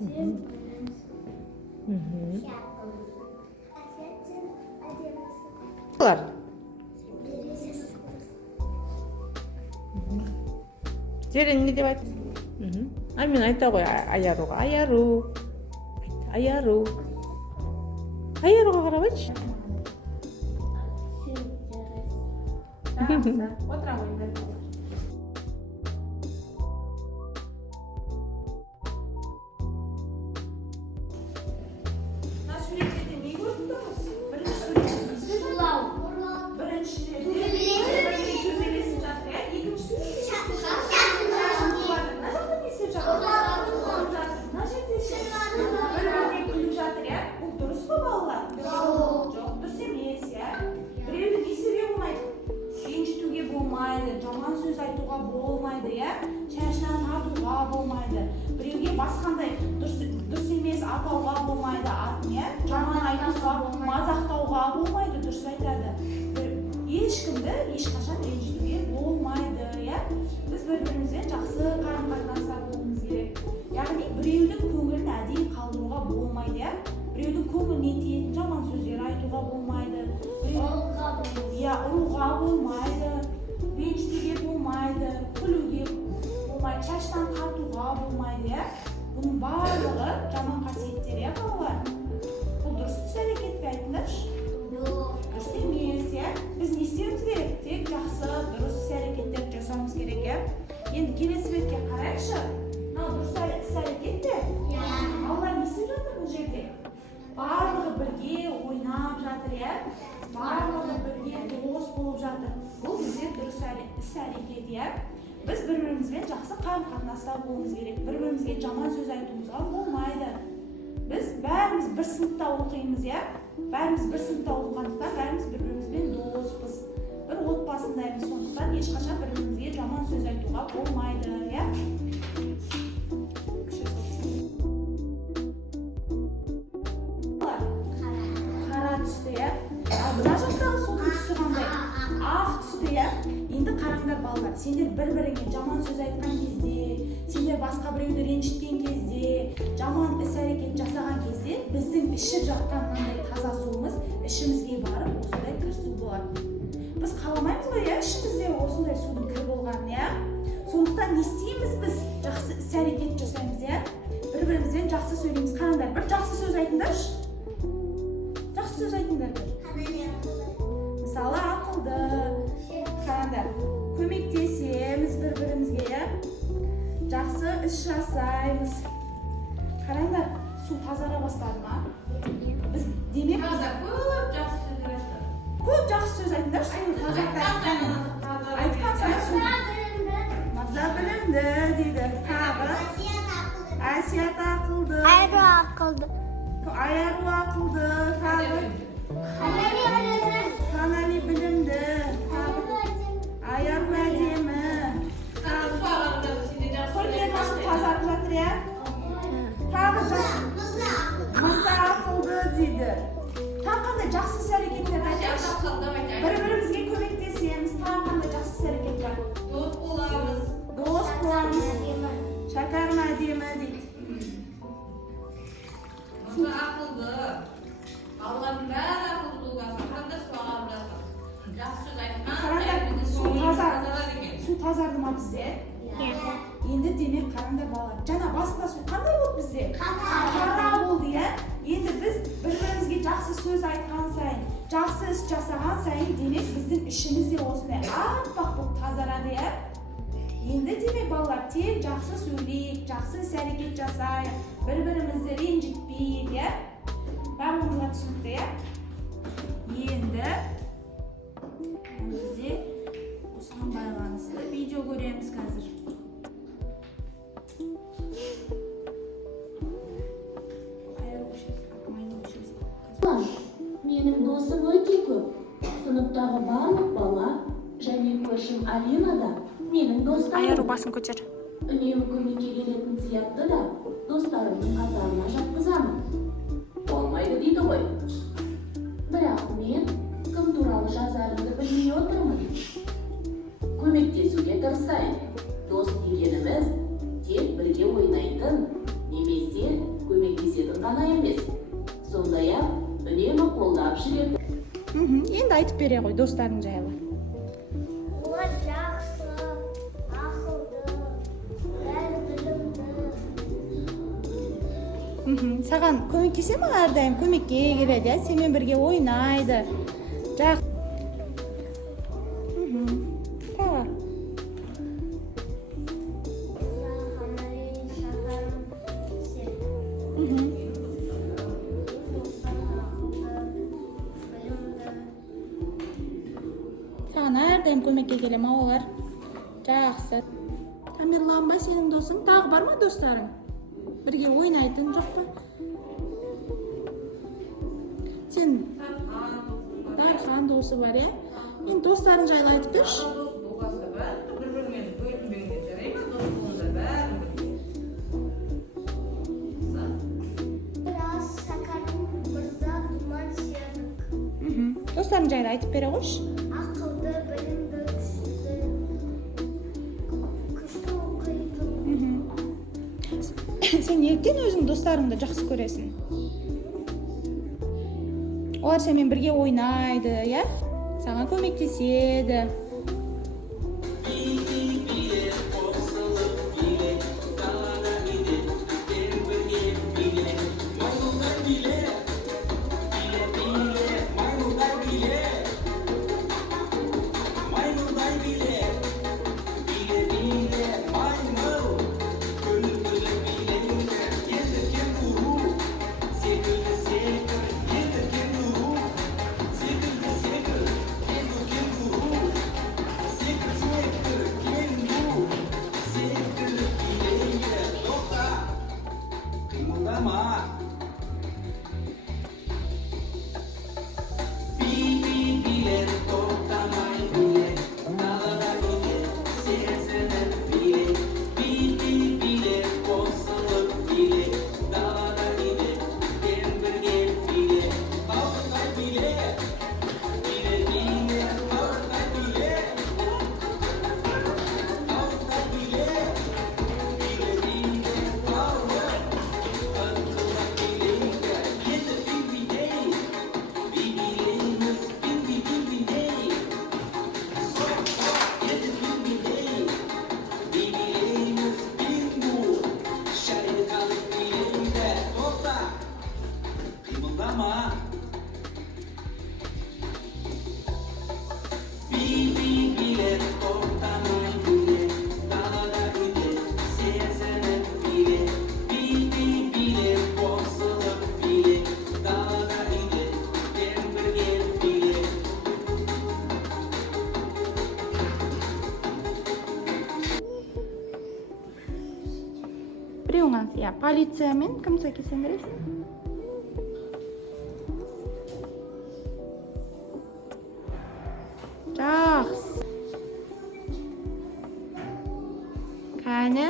Var. Зерен не деп айт? А мен айта ғой аяруға. Аяру. Аяру. Аяруға қарап айтшы. Отыра ғой. Жаман сөз айтуға болмайды, я? Шашынан тартуға болмайды. Біреуге басқандай дұрыс емес атауға болмайды атын, я? Жаман айтуға, мазақтауға болмайды, дұрыс айтады. Ешкімді ешқашан ренжітуге болмайды, я? Біз бір-бірімізбен жақсы қарым-қатынаста болуымыз керек. Яғни біреудің көңілін әдейі қалдыруға болмайды, я? Біреудің көңіліне тиетін жаман сөздер айтуға болмайды. Ұруға болмайды. Ренжітуге болмайды, күлуге болмайды, шаштан тартуға болмайды, я? Бұның барлығы жаман қасиеттер, я, балалар? Бұл дұрыс іс-әрекет пе айтыңдаршы? Дұрыс емес, я? Біз не істеуіміз керек? Тек жақсы, дұрыс іс-әрекеттерді жасауымыз керек, я? Енді келесі бетке қарайықшы. Мынау дұрыс іс-әрекет пе? Балалар не істеп жатыр бұл жерде? Барлығы бірге ойнап жатыр, я? Барлығы бірге дос болып жатыр. Бұл бізде дұрыс іс-әрекет, я? Біз бір-бірімізбен жақсы қарым-қатынаста болуымыз керек. Бір-бірімізге жаман сөз айтуымызға болмайды. Біз бәріміз бір сыныпта оқимыз, я? Бәріміз бір сыныпта оқығандықтан бәріміз бір-бірімізбен доспыз. Бір отбасындаймыз, сондықтан ешқашан бір-бірімізге жаман сөз айтуға болмайды, я? Қара түсті, я? Мына жақтағы судың түсі қандай? Ақ түсті, я? Енді қараңдар балалар, сендер бір-біріңе жаман сөз айтқан кезде, сендер басқа біреуді ренжіткен кезде, жаман іс-әрекет жасаған кезде, біздің ішіп жатқан мынандай таза суымыз ішімізге барып осындай кір су болады. Біз қаламаймыз ғой, я, ішімізде осындай судың кір болғанын, я? Сондықтан не істейміз біз? Жақсы іс-әрекет жасаймыз, я? Бір-бірімізден жақсы сөйлейміз. Қараңдар, бір жақсы сөз айтыңдаршы. Жақсы сөз айтыңдар бір. Мысалы, ақылды. Қараңдар, көмектесеміз бір-бірімізге, я? Жақсы іс жасаймыз. Қараңдар, су тазара бастады ма? Біз демек көп жақсы сөз айтты. Көп жақсы сөз айтыңдар, су тазартады. Айтқан сайын су. Мағза білімді дейді. Тағы. Әсият ақылды. Айару ақылды. Аяру ақылды. Тағы. Қанали білімді. Аяру әдемі. Сөлдерді су тазарып жатыр, я? Тағы мағза ақылды дейді. Тағы қандай жақсы іс-әрекеттер айтайықшы? Бір-бірімізге көмектесеміз. Тағы қандай жақсы іс-әрекет бар? Дос боламыз. Дос боламыз. Шәкәрім әдемі дейді. Мағза ақылды. Балалардың бәрі ақылды болған. Қандай су ағарып жатыр? Жақсы сөз айтқан. Қараңдар, су тазарды ма бізде? Енді демек қараңдар балалар. Жаңа басында су қандай болды бізде? Қара болды, я? Енді біз бір-бірімізге жақсы сөз айтқан сайын, жақсы іс жасаған сайын, демек біздің ішімізде осындай аппақ болып тазарады, я? Енді демек балалар, тек жақсы сөйлейік, жақсы іс-әрекет жасайық, бір-бірімізді ренжітпейік, я? Барлығымызға түсінікті, я? Енді бізде осыған байланысты видео көреміз қазір. Менің досым өте көп. Сыныптағы барлық бала және көршім Алина да менің достарым. Аяру басын көтер. Үнемі көмекке келетін сияқты да достарымның қатарына жатқызамын. Болмайды дейді ғой. Бірақ мен кім туралы жазарымды білмей отырмын. Көмектесуге тырысайын. Дос дегеніміз тек бірге ойнайтын немесе ғана емес, сондай-ақ үнемі қолдап жүреді. Енді айтып бере ғой достарың жайлы. Олар жақсы, ақылды, бәрі білімді. Саған көмектесе ме әрдайым? Көмекке келеді, иә? Сенімен бірге ойнайды. Тағы. Саған әрдайым көмекке келе ме олар? Жақсы. Тамерлан ба сенің досың? Тағы бар ма достарың? Бірге ойнайтын жоқ па? Сен Дархан досы бар, иә? Енді достарың жайлы айтып берші. болғанда бәрі бір-бірімен бөлінбеңдер жарай ма? Дос болыңдар бәрі бірге. Biraz Sakar'ın burada duman siyahlık. Достарың жайлы айтып бере қойшы. Akıllı, bilimli, güçlü. Güçlü okuydu. Сен неліктен өзің достарыңды жақсы көресің? Олар сенімен бірге ойнайды, иә? Саған көмектеседі. Біреуің иә, полициямен кім сәйкестендіресің? Жақсы. Кәне?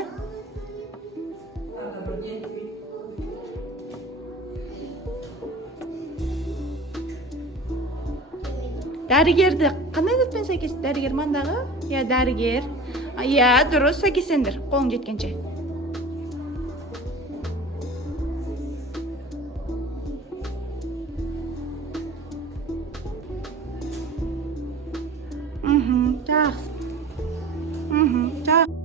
Дәрігерді қандай затпен сәйкес? Дәрігер мандағы? Иә, дәрігер. Иә, дұрыс, сәйкестендір. Қолың жеткенше. Жақсы. Жақсы.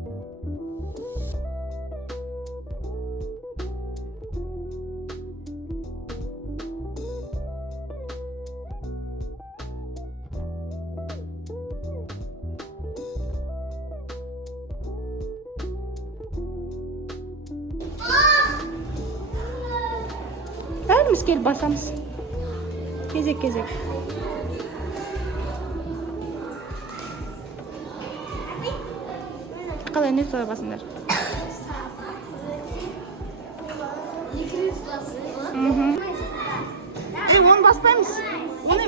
Бәріміз келіп басамыз. Кезек-кезек. Қалай не солай басыңдар? Оны баспаймыз. Оны